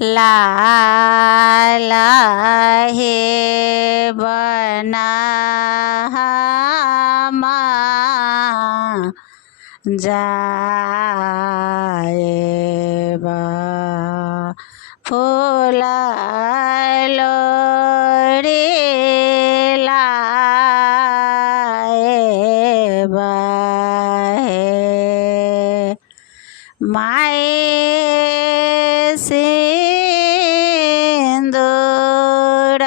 लाला हे बना जाए बा फूला लोरी लाए बा माए सिंदूर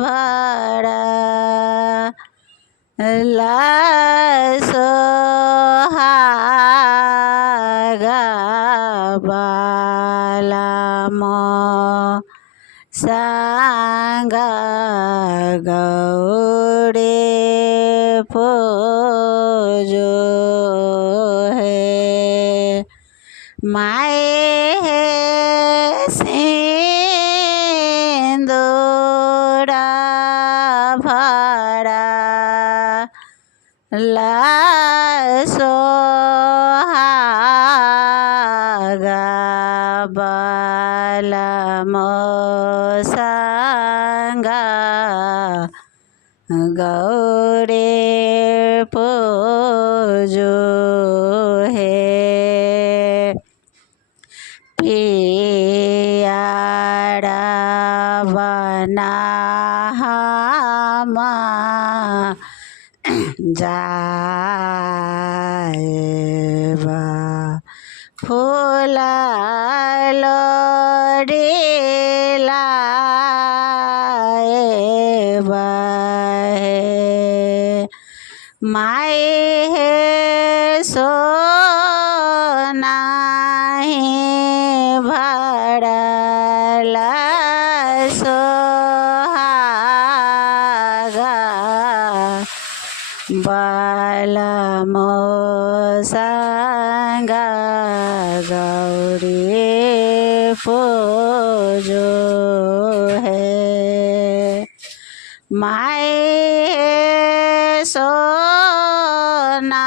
भरा सोहागा बाला सांगा गौड़े पूजो है माए सिंदूर भरा सोहागा बाला सांगा गौरे पूजो है पियारा बना जाएबा फूला लोरी लाएबा माए हे सोना भरला सोहागा बाला सांगा गौरी पूजो है माए सोना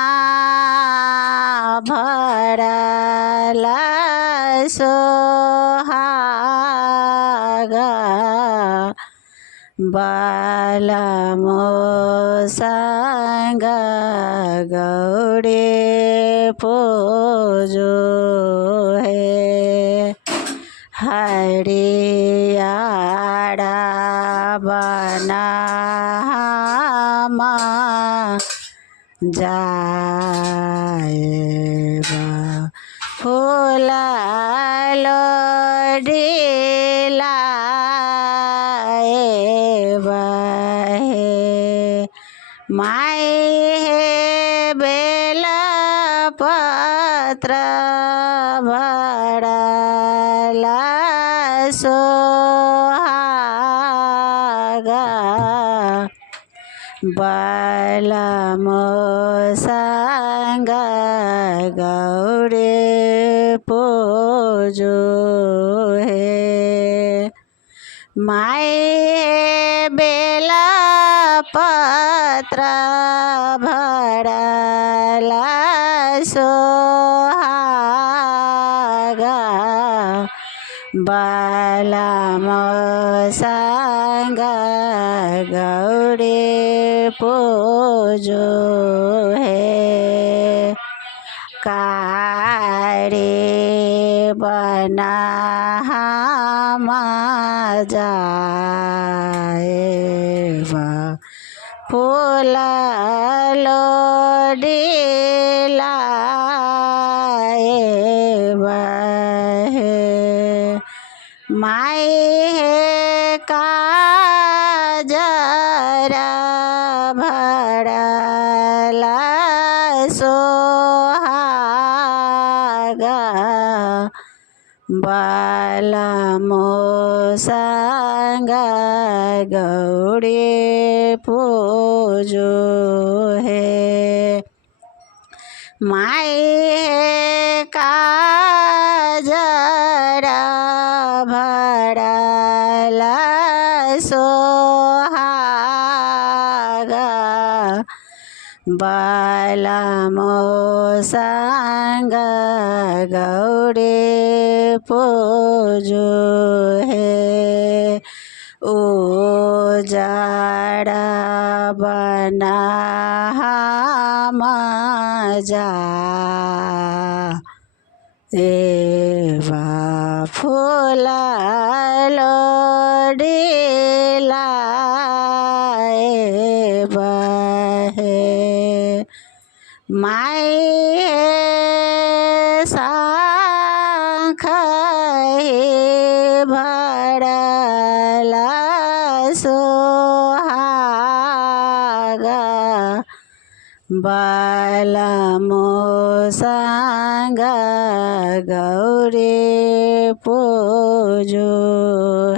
भरला सोहागा बाला सांगा गौड़े पूजो है हरियारा बना जाएबा फूला लोरी लाएबा माए हे बेला पत्र भरला सोहागा बाला सांगा गौरे पूजो है माए बेला पत्र भरला सोहागा बाला सांगा गौरे पूजो है कारे बना जाएबा फूला लोरी लाएबा माए हे काजरा भरला सोहागा बाला सांगा गौड़े पूजो है माए हे काजरा भरला सोहागा बाला सांगा गौड़े पूजो है उजाड़ा बना मजा एवा फूला लोडीला बहे माई साख भरला सोहागा बालमो संग गौरी पूजो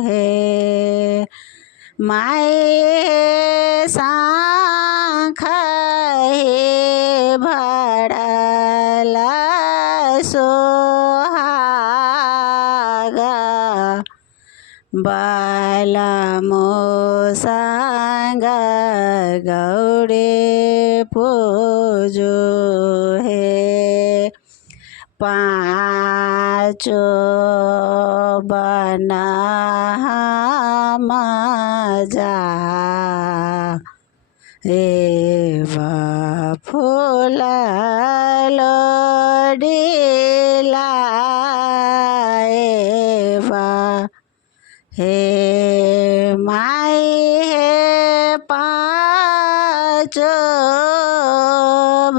है माई साख भरला सोहागा बालमो संग गौरी पूजो है पाँचो बना मजा एवा फूला लोडीला एवा हे माई हे पाँचो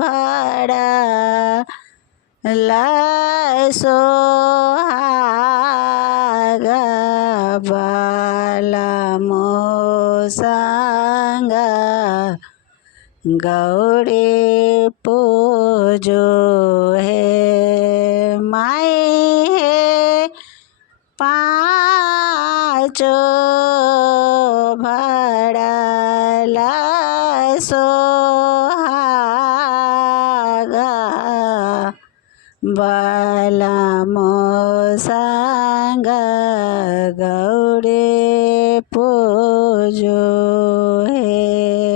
भरा सोहागा बालमो संग गौरी पूजो है माई है पाँचो भरला सोहागा बालमो संग गौरी पूजो है।